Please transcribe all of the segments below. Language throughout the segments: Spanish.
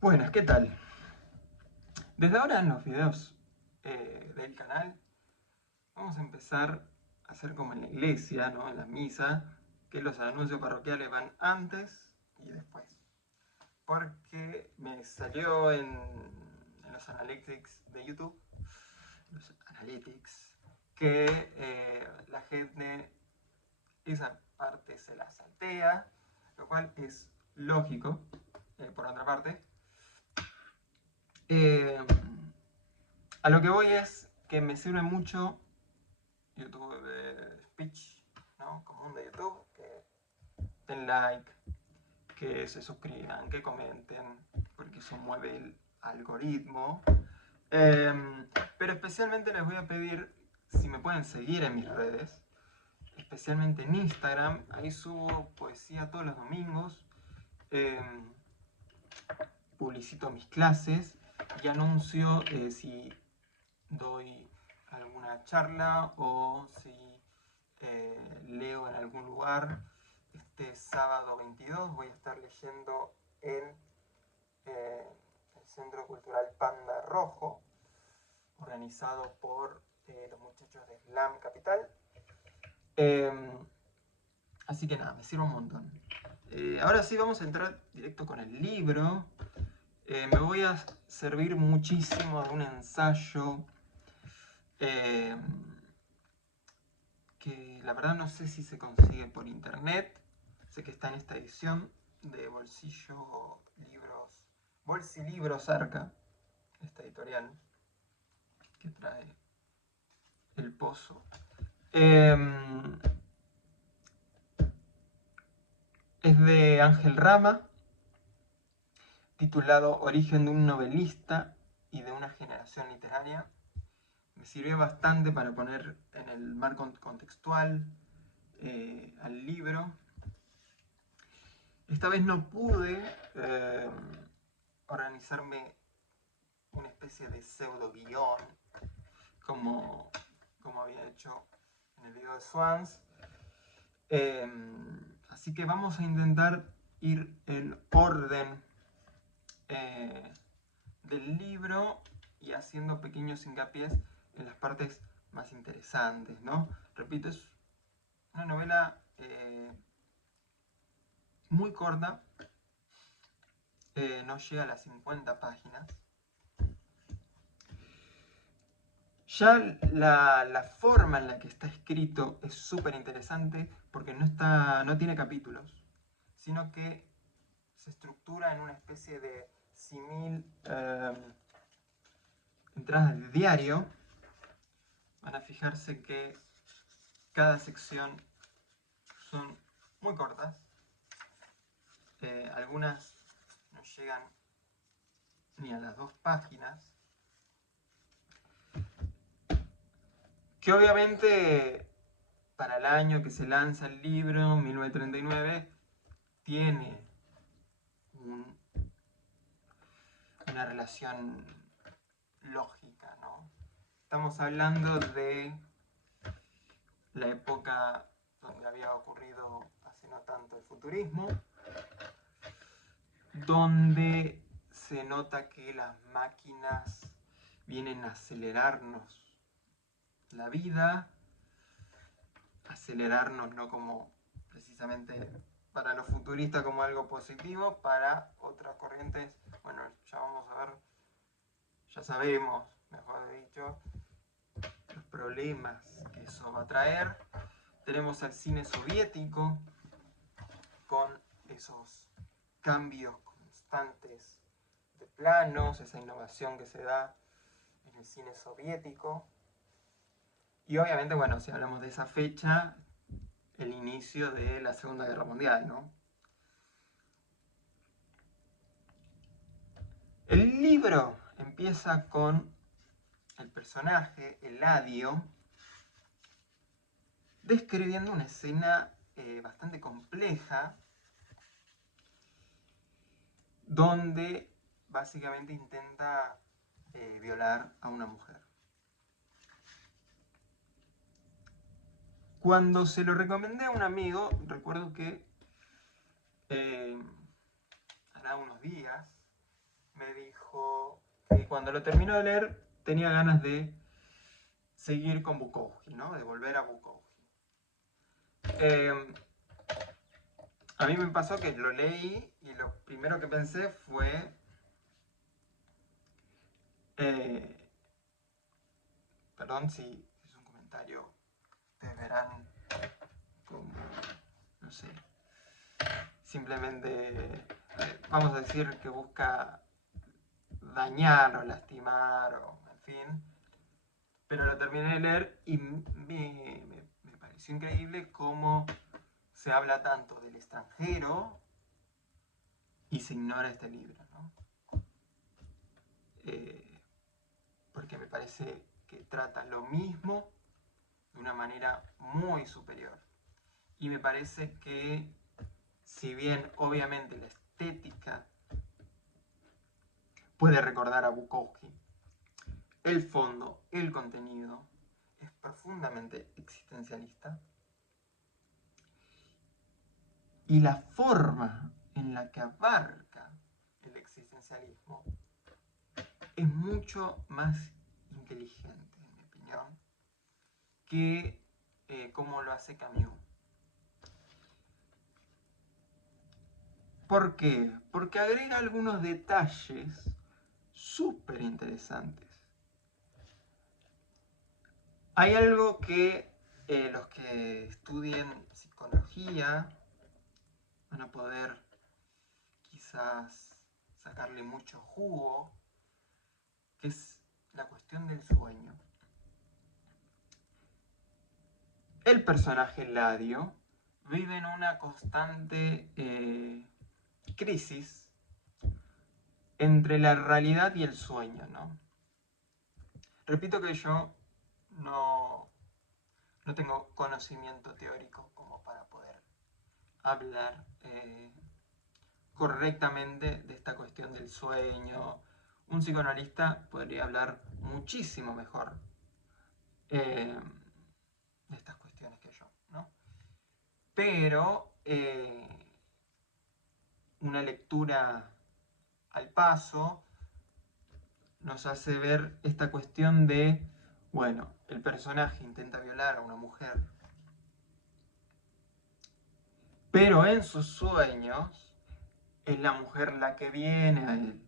Buenas, ¿qué tal? Desde ahora en los videos del canal vamos a empezar a hacer como en la iglesia, ¿no? En la misa, que los anuncios parroquiales van antes y después. Porque me salió en los analytics de YouTube, los analytics, que la gente esa parte se la saltea, lo cual es lógico, por otra parte. Eh, A lo que voy es que me sirve mucho YouTube Speech, ¿no? Común de YouTube, que den like, que se suscriban, que comenten, porque eso mueve el algoritmo. Pero especialmente les voy a pedir si me pueden seguir en mis redes, especialmente en Instagram. Ahí subo poesía todos los domingos, eh, publicito mis clases y anuncio si doy alguna charla o si leo en algún lugar. Este sábado 22 voy a estar leyendo en el Centro Cultural Panda Rojo, organizado por los muchachos de Slam Capital. Así que nada, me sirve un montón. Ahora sí vamos a entrar directo con el libro. Me voy a servir muchísimo de un ensayo que la verdad no sé si se consigue por internet. Sé que está en esta edición de Bolsillo Libros, Bolsilibros Arca, esta editorial que trae El Pozo. Es de Ángel Rama, titulado Origen de un novelista y de una generación literaria. Me sirvió bastante para poner en el marco contextual al libro. Esta vez no pude organizarme una especie de pseudo guión como había hecho en el video de Swans. Así que vamos a intentar ir en orden del libro y haciendo pequeños hincapiés en las partes más interesantes, ¿no? Repito, es una novela muy corta, no llega a las 50 páginas. Ya la forma en la que está escrito es súper interesante porque no tiene capítulos, sino que se estructura en una especie de simil entradas de diario. Van a fijarse que cada sección son muy cortas. Algunas no llegan ni a las 2 páginas. Que obviamente para el año que se lanza el libro, 1939, tiene una relación lógica, ¿no? Estamos hablando de la época donde había ocurrido hace no tanto el futurismo, donde se nota que las máquinas vienen a acelerarnos la vida, acelerarnos no como precisamente para los futuristas como algo positivo, para otras corrientes, bueno, ya vamos a ver, ya sabemos, mejor dicho, los problemas que eso va a traer. Tenemos al cine soviético con esos cambios constantes de planos, esa innovación que se da en el cine soviético. Y obviamente, bueno, si hablamos de esa fecha, el inicio de la Segunda Guerra Mundial, ¿no? El libro empieza con el personaje, Eladio, describiendo una escena bastante compleja, donde básicamente intenta violar a una mujer. Cuando se lo recomendé a un amigo, recuerdo que hará unos días, me dijo que cuando lo terminó de leer tenía ganas de seguir con Bukowski, ¿no? De volver a Bukowski. A mí me pasó que lo leí y lo primero que pensé fue perdón si es un comentario, ustedes verán como, no sé, simplemente, vamos a decir que busca dañar o lastimar, o en fin, pero lo terminé de leer y me pareció increíble cómo se habla tanto del extranjero y se ignora este libro, ¿no? Porque me parece que trata lo mismo de una manera muy superior. Y me parece que, si bien obviamente la estética puede recordar a Bukowski, el fondo, el contenido, es profundamente existencialista. Y la forma en la que abarca el existencialismo es mucho más inteligente, en mi opinión, que como lo hace Camus. ¿Por qué? Porque agrega algunos detalles súper interesantes. Hay algo que los que estudien psicología van a poder quizás sacarle mucho jugo, que es la cuestión del sueño. El personaje Ladio vive en una constante crisis entre la realidad y el sueño, ¿no? Repito que yo no tengo conocimiento teórico como para poder hablar correctamente de esta cuestión del sueño. Un psicoanalista podría hablar muchísimo mejor de estas cuestiones que yo, ¿no? Pero una lectura al paso nos hace ver esta cuestión de, bueno, el personaje intenta violar a una mujer, pero en sus sueños es la mujer la que viene a él.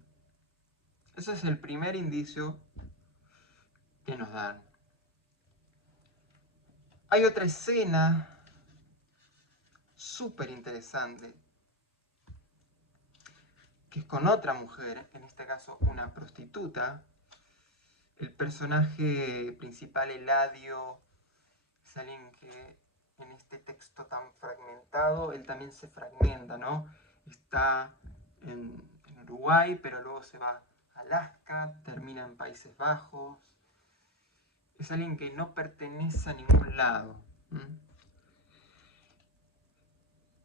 Ese es el primer indicio que nos dan. Hay otra escena súper interesante, que es con otra mujer, en este caso una prostituta. El personaje principal, Eladio, es alguien que en este texto tan fragmentado, él también se fragmenta, ¿no? Está en Uruguay, pero luego se va a Alaska, termina en Países Bajos. Es alguien que no pertenece a ningún lado.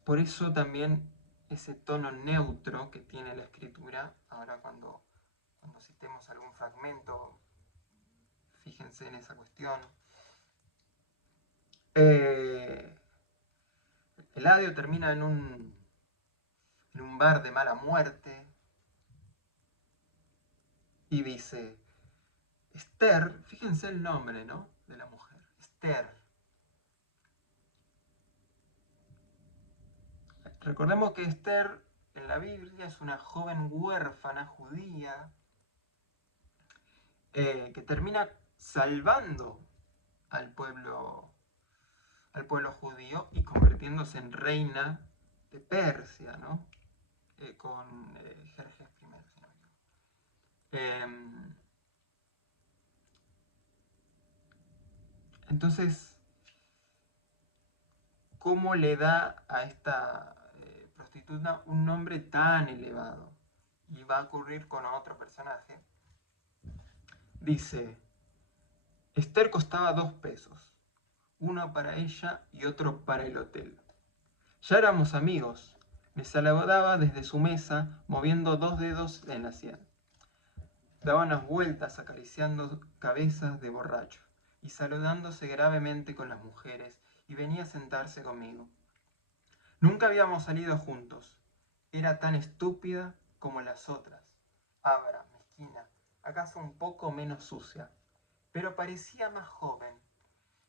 Por eso también ese tono neutro que tiene la escritura, ahora cuando citemos algún fragmento, fíjense en esa cuestión. Eladio termina en un bar de mala muerte y dice, Esther, fíjense el nombre, ¿no?, de la mujer, Esther. Recordemos que Esther en la Biblia es una joven huérfana judía que termina salvando al pueblo judío y convirtiéndose en reina de Persia, ¿no? Con Jerjes I, si no me equivoco. Entonces, ¿cómo le da a esta prostituta un nombre tan elevado? Y va a ocurrir con otro personaje. Dice, Esther costaba 2 pesos, uno para ella y otro para el hotel. Ya éramos amigos, me saludaba desde su mesa, moviendo 2 dedos en la sien. Daba unas vueltas acariciando cabezas de borracho y saludándose gravemente con las mujeres, y venía a sentarse conmigo. Nunca habíamos salido juntos. Era tan estúpida como las otras. macabra, mezquina, acaso un poco menos sucia, pero parecía más joven,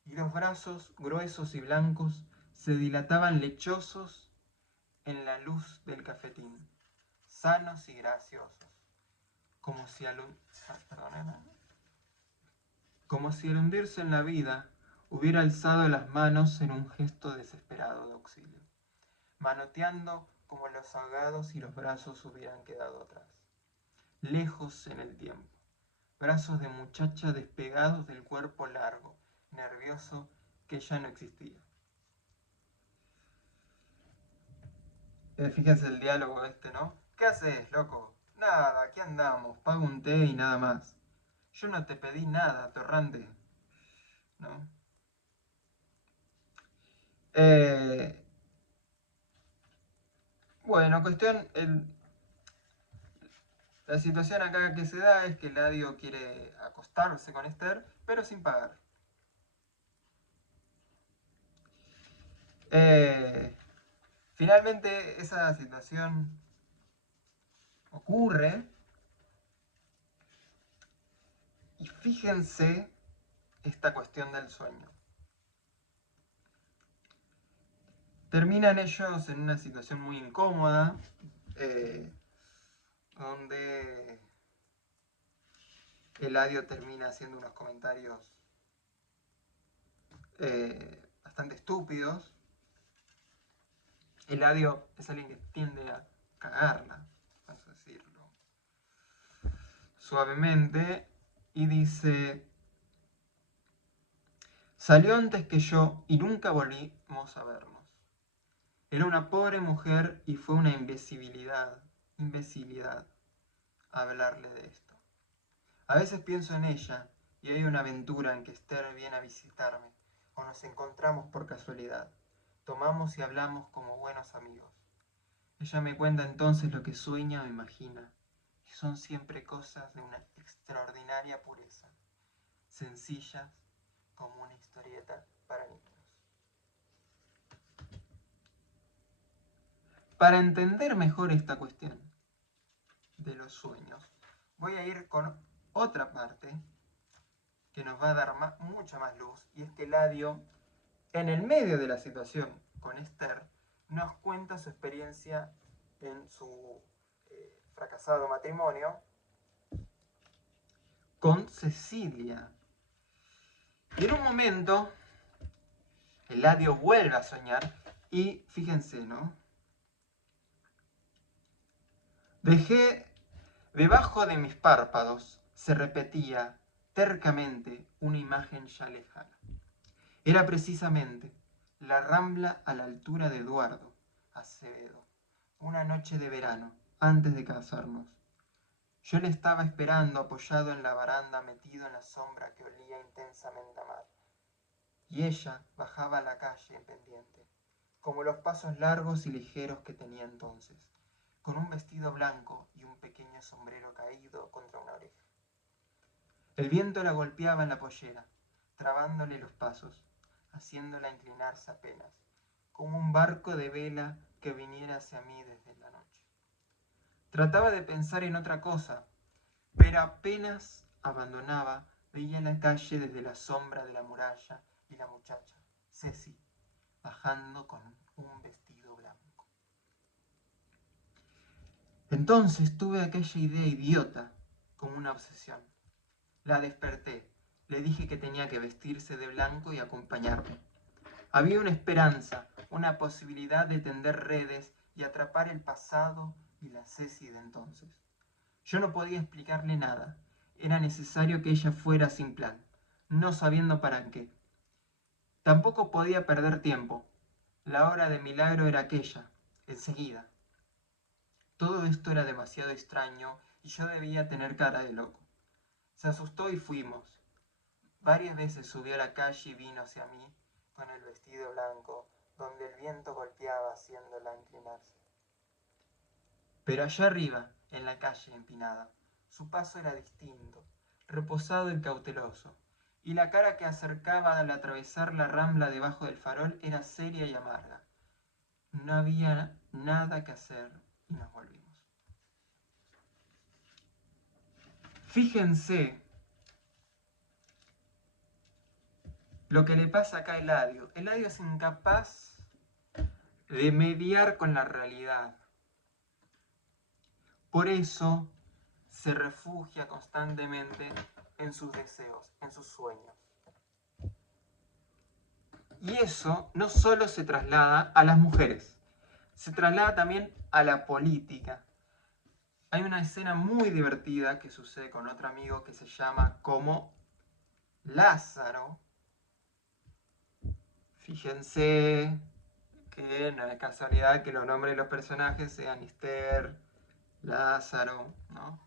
y los brazos gruesos y blancos se dilataban lechosos en la luz del cafetín, sanos y graciosos, como si como si al hundirse en la vida hubiera alzado las manos en un gesto desesperado de auxilio, manoteando como los ahogados y los brazos hubieran quedado atrás, lejos en el tiempo, brazos de muchacha despegados del cuerpo largo, nervioso, que ya no existía. Fíjense el diálogo este, ¿no? ¿Qué haces, loco? Nada, aquí andamos, pago un té y nada más. Yo no te pedí nada, torrante, ¿no? Bueno, la situación acá que se da es que Ladio quiere acostarse con Esther, pero sin pagar. Finalmente esa situación ocurre y fíjense esta cuestión del sueño. Terminan ellos en una situación muy incómoda, donde Eladio termina haciendo unos comentarios bastante estúpidos. Eladio es alguien que tiende a cagarla, vamos a decirlo suavemente, y dice: salió antes que yo y nunca volvimos a vernos. Era una pobre mujer y fue una imbecilidad hablarle de esto. A veces pienso en ella y hay una aventura en que Esther viene a visitarme o nos encontramos por casualidad. Tomamos y hablamos como buenos amigos. Ella me cuenta entonces lo que sueña o imagina, y son siempre cosas de una extraordinaria pureza, sencillas como una historieta para niños. Para entender mejor esta cuestión de los sueños, voy a ir con otra parte que nos va a dar mucha más luz, y es que Eladio, en el medio de la situación con Esther, nos cuenta su experiencia en su fracasado matrimonio con Cecilia. Y en un momento, Eladio vuelve a soñar y fíjense, ¿no? Dejé debajo de mis párpados, se repetía tercamente una imagen ya lejana. Era precisamente la Rambla a la altura de Eduardo Acevedo, una noche de verano, antes de casarnos. Yo le estaba esperando apoyado en la baranda, metido en la sombra que olía intensamente a mar. Y ella bajaba a la calle en pendiente, como los pasos largos y ligeros que tenía entonces, con un vestido blanco y un pequeño sombrero caído contra una oreja. El viento la golpeaba en la pollera, trabándole los pasos, haciéndola inclinarse apenas, como un barco de vela que viniera hacia mí desde la noche. Trataba de pensar en otra cosa, pero apenas abandonaba, veía la calle desde la sombra de la muralla y la muchacha, Ceci, bajando con un vestido blanco. Entonces tuve aquella idea idiota, como una obsesión. La desperté, le dije que tenía que vestirse de blanco y acompañarme. Había una esperanza, una posibilidad de tender redes y atrapar el pasado y la Ceci de entonces. Yo no podía explicarle nada. Era necesario que ella fuera sin plan, no sabiendo para qué. Tampoco podía perder tiempo. La hora de milagro era aquella, enseguida. Todo esto era demasiado extraño y yo debía tener cara de loco. Se asustó y fuimos. Varias veces subió a la calle y vino hacia mí con el vestido blanco, donde el viento golpeaba haciéndola inclinarse. Pero allá arriba, en la calle empinada, su paso era distinto, reposado y cauteloso, y la cara que acercaba al atravesar la rambla debajo del farol era seria y amarga. No había nada que hacer y nos volvimos. Fíjense lo que le pasa acá a Eladio. Eladio es incapaz de mediar con la realidad. Por eso se refugia constantemente en sus deseos, en sus sueños. Y eso no solo se traslada a las mujeres, se traslada también a la política. Hay una escena muy divertida que sucede con otro amigo que se llama como Lázaro. Fíjense que no es casualidad que los nombres de los personajes sean Esther, Lázaro, ¿no?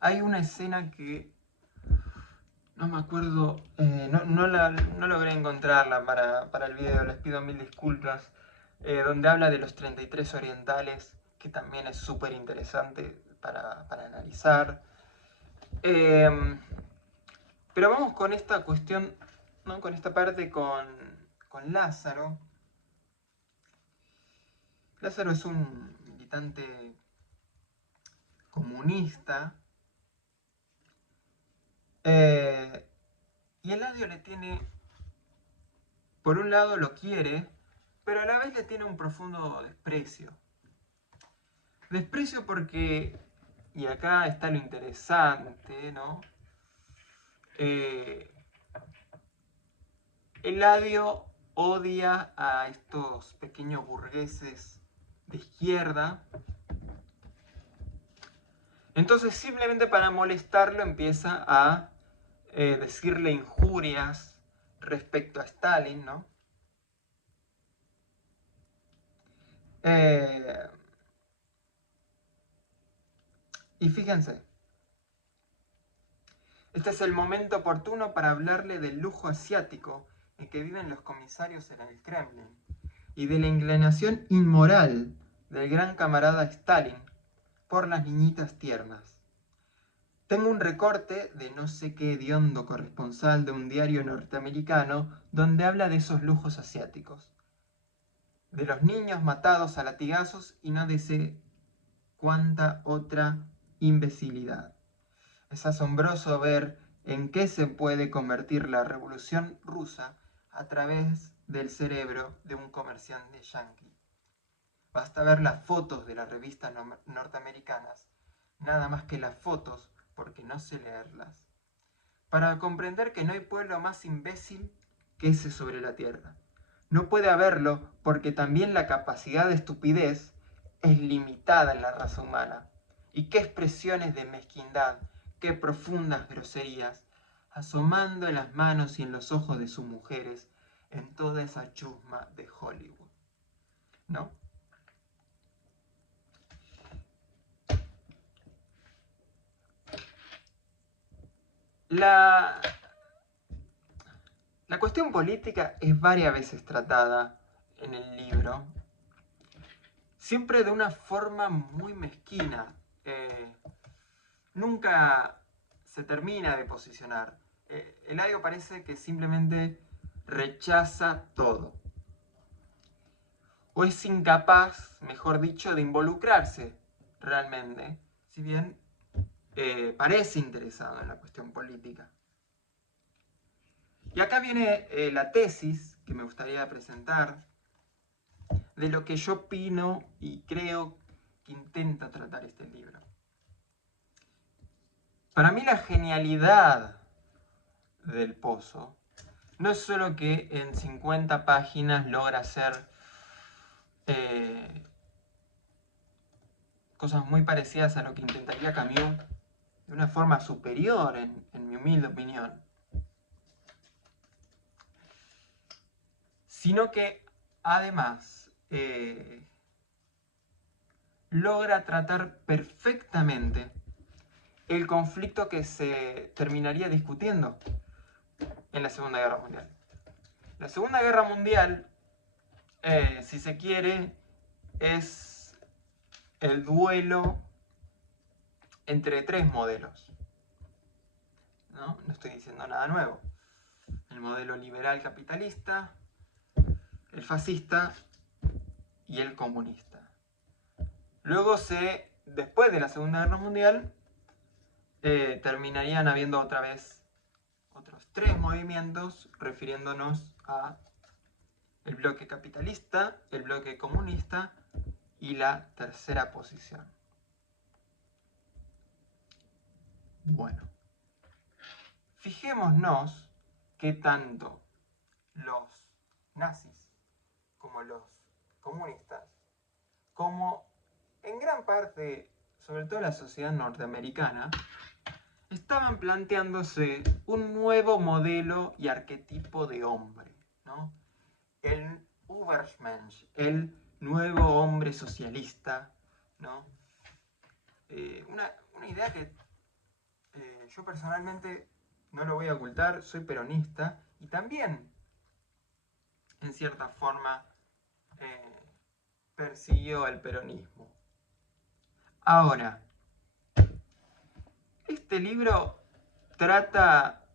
Hay una escena que no me acuerdo, no logré encontrarla para el video, les pido mil disculpas, donde habla de los 33 orientales, que también es súper interesante para analizar. Pero vamos con esta cuestión, ¿no? Con esta parte con Lázaro. Lázaro es un militante comunista. Y Eladio le tiene, por un lado lo quiere, pero a la vez le tiene un profundo desprecio. Desprecio porque, y acá está lo interesante, ¿no? Eladio odia a estos pequeños burgueses de izquierda. Entonces, simplemente para molestarlo, empieza a decirle injurias respecto a Stalin, ¿no? Y fíjense, este es el momento oportuno para hablarle del lujo asiático en que viven los comisarios en el Kremlin y de la inclinación inmoral del gran camarada Stalin por las niñitas tiernas. Tengo un recorte de no sé qué hediondo corresponsal de un diario norteamericano donde habla de esos lujos asiáticos, de los niños matados a latigazos y no sé cuánta otra imbecilidad. Es asombroso ver en qué se puede convertir la revolución rusa a través del cerebro de un comerciante yanqui. Basta ver las fotos de las revistas norteamericanas, nada más que las fotos, porque no sé leerlas, para comprender que no hay pueblo más imbécil que ese sobre la tierra. No puede haberlo porque también la capacidad de estupidez es limitada en la raza humana. Y qué expresiones de mezquindad, qué profundas groserías, asomando en las manos y en los ojos de sus mujeres en toda esa chusma de Hollywood, ¿no? La cuestión política es varias veces tratada en el libro, siempre de una forma muy mezquina. Nunca se termina de posicionar. Eladio parece que simplemente rechaza todo. O es incapaz, mejor dicho, de involucrarse realmente, si bien parece interesado en la cuestión política. Y acá viene la tesis que me gustaría presentar de lo que yo opino y creo que intenta tratar este libro. Para mí la genialidad del Pozo no es solo que en 50 páginas logra hacer cosas muy parecidas a lo que intentaría Camus, de una forma superior en mi humilde opinión, sino que además logra tratar perfectamente el conflicto que se terminaría discutiendo en la Segunda Guerra Mundial. La Segunda Guerra Mundial, si se quiere, es el duelo entre tres modelos. No estoy diciendo nada nuevo. El modelo liberal capitalista, el fascista y el comunista. Luego se después de la Segunda Guerra Mundial terminarían habiendo otra vez otros 3 movimientos refiriéndonos a el bloque capitalista, el bloque comunista y la tercera posición. Bueno, fijémonos que tanto los nazis como los comunistas, como en gran parte, sobre todo la sociedad norteamericana, estaban planteándose un nuevo modelo y arquetipo de hombre, ¿no? El Übermensch, el nuevo hombre socialista, ¿no? Una idea que yo personalmente no lo voy a ocultar, soy peronista y también, en cierta forma, persiguió el peronismo. Ahora, este libro trata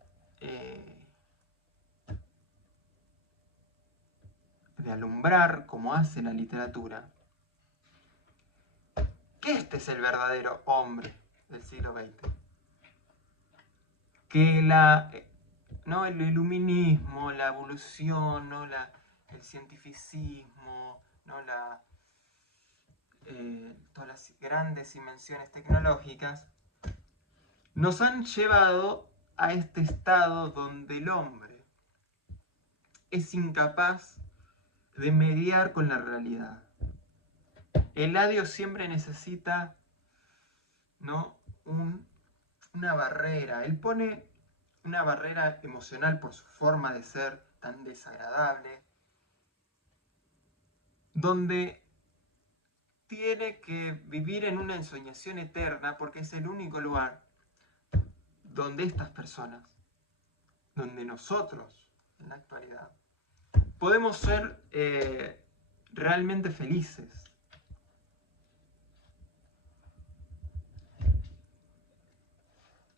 de alumbrar, como hace la literatura, que este es el verdadero hombre del siglo XX. Que ¿no? el iluminismo, la evolución, ¿no? el cientificismo, ¿no? todas las grandes invenciones tecnológicas, nos han llevado a este estado donde el hombre es incapaz de mediar con la realidad. El adio siempre necesita, ¿no? una barrera. Él pone una barrera emocional por su forma de ser tan desagradable, donde tiene que vivir en una ensoñación eterna porque es el único lugar donde estas personas, donde nosotros en la actualidad, podemos ser realmente felices.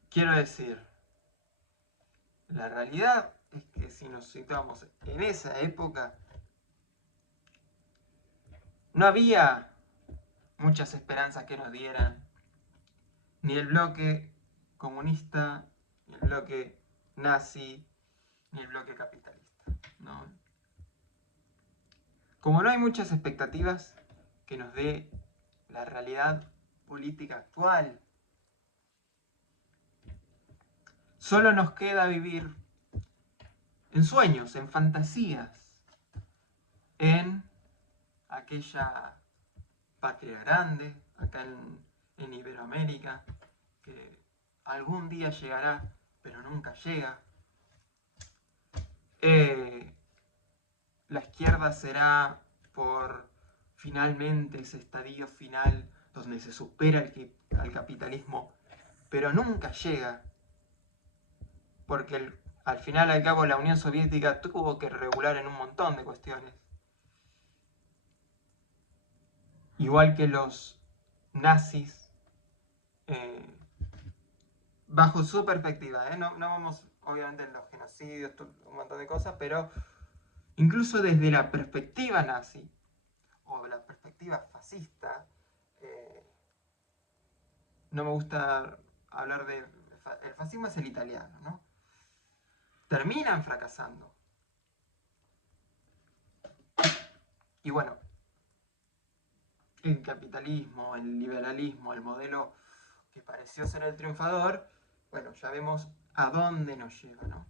Quiero decir, la realidad es que si nos situamos en esa época, no había muchas esperanzas que nos dieran ni el bloque comunista, ni el bloque nazi, ni el bloque capitalista, ¿no? Como no hay muchas expectativas que nos dé la realidad política actual, solo nos queda vivir en sueños, en fantasías, en aquella patria grande, acá en Iberoamérica, que algún día llegará, pero nunca llega. La izquierda será por finalmente ese estadio final donde se supera al capitalismo, pero nunca llega, porque al final al cabo la Unión Soviética tuvo que regular en un montón de cuestiones. Igual que los nazis, bajo su perspectiva, no vamos obviamente en los genocidios, un montón de cosas, pero incluso desde la perspectiva nazi o la perspectiva fascista, no me gusta hablar de... El fascismo es el italiano, ¿no? Terminan fracasando. Y bueno, el capitalismo, el liberalismo, el modelo que pareció ser el triunfador, bueno, ya vemos a dónde nos lleva, ¿no?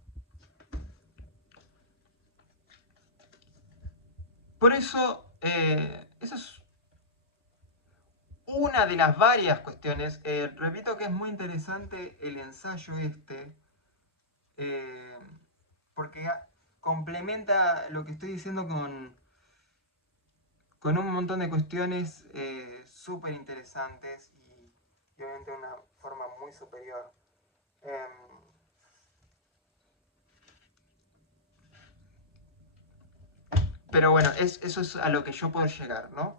Por eso, eso es una de las varias cuestiones. Repito que es muy interesante el ensayo porque complementa lo que estoy diciendo con un montón de cuestiones súper interesantes y obviamente de una forma muy superior. Pero bueno, eso es a lo que yo puedo llegar, ¿no?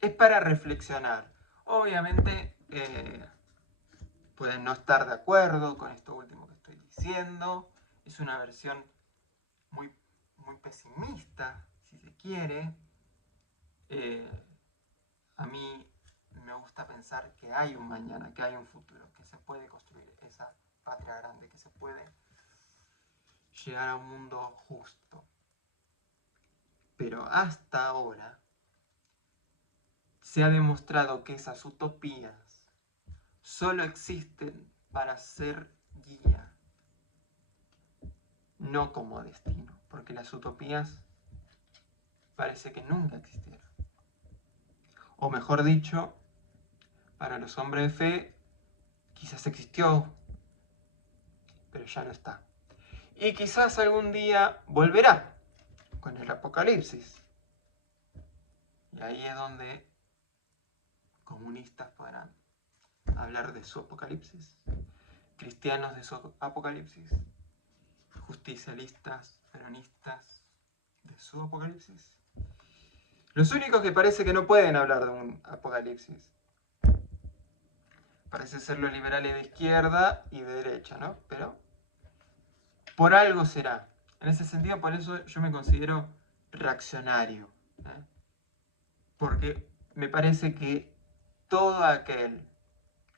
Es para reflexionar. Obviamente pueden no estar de acuerdo con esto último que estoy diciendo. Es una versión muy, muy pesimista, si se quiere. A mí me gusta pensar que hay un mañana, que hay un futuro, que se puede construir esa patria grande, que se puede llegar a un mundo justo. Pero hasta ahora se ha demostrado que esas utopías solo existen para ser guía, no como destino, porque las utopías parece que nunca existieron. O mejor dicho, para los hombres de fe, quizás existió, pero ya no está. Y quizás algún día volverá con el Apocalipsis. Y ahí es donde comunistas podrán hablar de su Apocalipsis, cristianos de su Apocalipsis, justicialistas, peronistas de su Apocalipsis. Los únicos que parece que no pueden hablar de un Apocalipsis parece ser los liberales de izquierda y de derecha, ¿no? Pero por algo será. En ese sentido, por eso yo me considero reaccionario, ¿eh? Porque me parece que todo aquel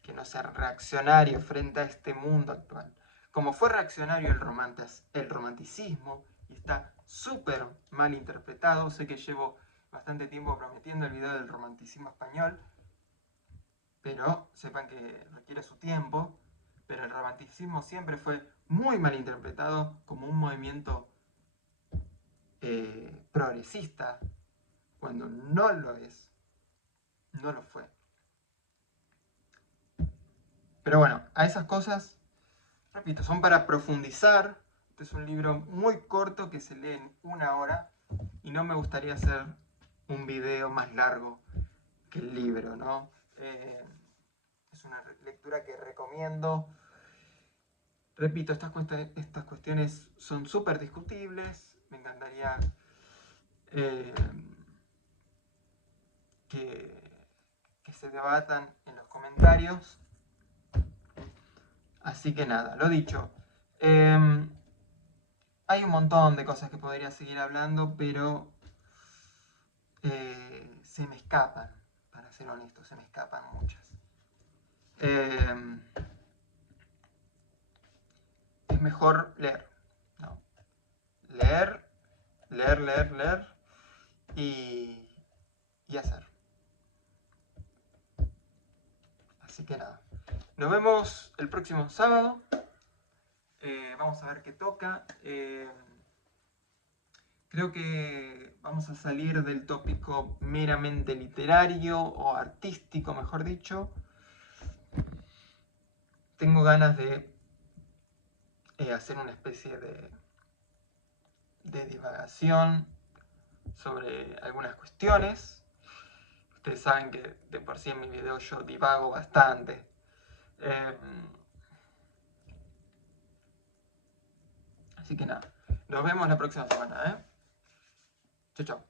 que no sea reaccionario frente a este mundo actual, como fue reaccionario el romanticismo, y está súper mal interpretado, sé que llevo bastante tiempo prometiendo el video del romanticismo español, pero sepan que requiere su tiempo, pero el romanticismo siempre fue muy mal interpretado como un movimiento progresista, cuando no lo es, no lo fue. Pero bueno, a esas cosas, repito, son para profundizar. Este es un libro muy corto que se lee en 1 hora y no me gustaría hacer un video más largo que el libro, ¿no? Es una lectura que recomiendo. Repito, estas cuestiones son súper discutibles. Me encantaría que se debatan en los comentarios. Así que nada, lo dicho. Hay un montón de cosas que podría seguir hablando, pero se me escapan, para ser honesto, se me escapan muchas. Es mejor leer, ¿no? Leer y hacer. Así que nada. Nos vemos el próximo sábado. Vamos a ver qué toca. Creo que vamos a salir del tópico meramente literario o artístico, mejor dicho. Tengo ganas de hacer una especie de divagación sobre algunas cuestiones. Ustedes saben que de por sí en mis videos yo divago bastante. Así que nada, nos vemos la próxima semana. Chau, chau.